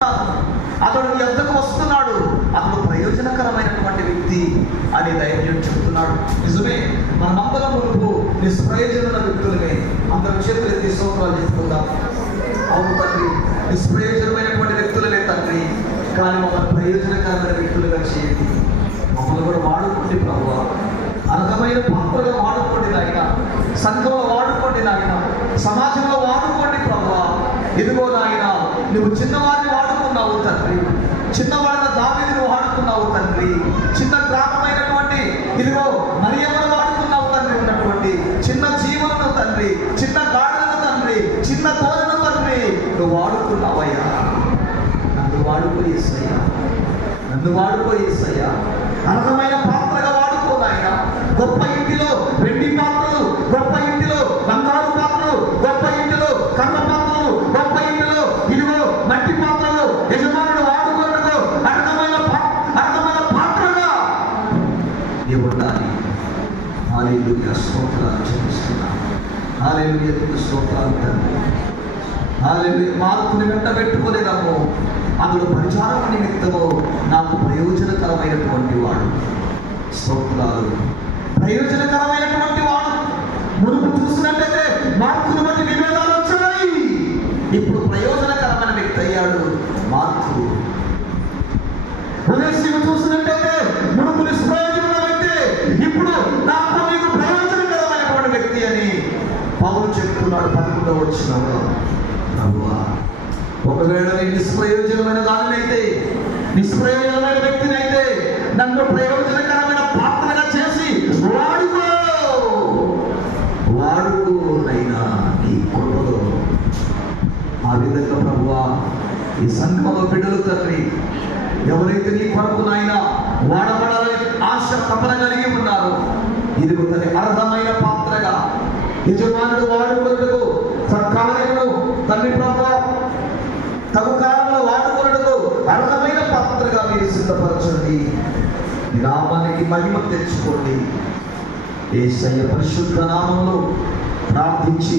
అతడు నీ వద్దకు వస్తున్నాడు, అతడు ప్రయోజనకరమైనటువంటి వ్యక్తి అని ధైర్యం చెబుతున్నాడు. నిజమే, మనమందరం మునుపు నిష్ప్రయోజనమైన వ్యక్తులమే. అందరం చేతులు ఎత్తి స్తోత్రాలు చెప్పుకుందాం. అవును తండ్రి, నిష్ప్రయోజనమైనటువంటి వ్యక్తులనే తండ్రి, కానీ మమ్మల్ని ప్రయోజనకరమైన వ్యక్తులుగా చేయండి. మమ్మల్ని కూడా వాడుకోండి ప్రభువా, అర్హమైన పాత్రగా వాడుకోండి నాయన, సంఘంలో వాడుకోండి నాయన, సమాజంలో వాడుకోండి ప్రభువా. ఇదిగో నాయన, నువ్వు చిన్నవాడిని వాడుకున్నావు తండ్రి, చిన్నవాడిన దావీదును వాడుకున్నావు తండ్రి, చిన్న గ్రామమైనటువంటి ఇదిగో మరియమ్మను వాడుకున్నావు తండ్రి, ఉన్నటువంటి చిన్న జీవనను తండ్రి, చిన్న గాడులను తండ్రి, చిన్న తోలను తండ్రి నువ్వు వాడుకున్నావయ్యా. నన్ను వాడుకో యేసయ్యా, నన్ను వాడుకో యేసయ్యా, అర్హమైన పాత్రగా వాడుకో నాయన. గొప్ప ఇంటిలో వెండి పాత్రలు, గొప్ప ఇంటిలో బంగారు పాత్రలు, గొప్ప ఇంటిలో కర్మ పాత్రలు, గొప్ప ఇంటిలో ఇదిగో మట్టి పాత్రలు యజమానుడు వాడుకున్నకు అర్హమైన పాత్రగా నీవు ఉండాలి. హల్లెలూయా, స్తోత్రాలు చెల్లిస్తున్నాను. హల్లెలూయా, స్తోత్రాలు తండ్రి. హల్లెలూయా. మార్పుని వెంట పెట్టుకోలేదము, అందులో పరిచారణ నిమిత్తము నాకు ప్రయోజనకరమైనటువంటి వాడు. స్తోత్రాలు. ప్రయోజనకరమైనటువంటి వాడు. మునుపు చూసినట్లయితే మార్పును బట్టి విభేదాలు వచ్చాయి, ఇప్పుడు ప్రయోజనకరమైన వ్యక్తి అయ్యాడు మార్పు. ఉదయశివు చూసినట్లయితే మునుపు నిష్ప్రయోజనమైన వ్యక్తి, ఇప్పుడు నాకు మీకు ప్రయోజనకరమైనటువంటి వ్యక్తి అని పౌలు చెప్తున్నాడు 11వ వచనంలో. ప్రభువా, ఒకవేళ నేను నిష్ప్రయోజనమైన దానినైతే, నిష్ప్రయోజనమైన వ్యక్తినైతే నన్ను ప్రయోజనకరమైన పాత్రగా చేసి వాడుకోనైనా నీ కృపలో. ఆ విధంగా ప్రభువా, ఈ సంఘంలో బిడ్డలు తండ్రి, ఎవరైతే నీ కొరకు నాయన వాడబడాలని ఆశ తపన కలిగి ఉన్నారో, ఇదిగో తన అర్హమైన పాత్రగా యజమానుడు వాడుకొనుటకు సత్కార్యమును తండ్రి ప్రభువా తగు కాలంలో వాడుకొనుటకు అర్హమైన పాత్రగా మీరు సిద్ధపరచండి. ఈ నామానికి మహిమ తెచ్చుకోండి. యేసయ్య పరిశుద్ధ నామములో ప్రార్థించి